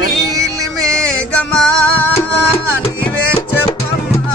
నీలి మేఘమా నీవే చెప్పమ్మా.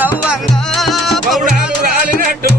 నవ్వంగా రాలినట్టు.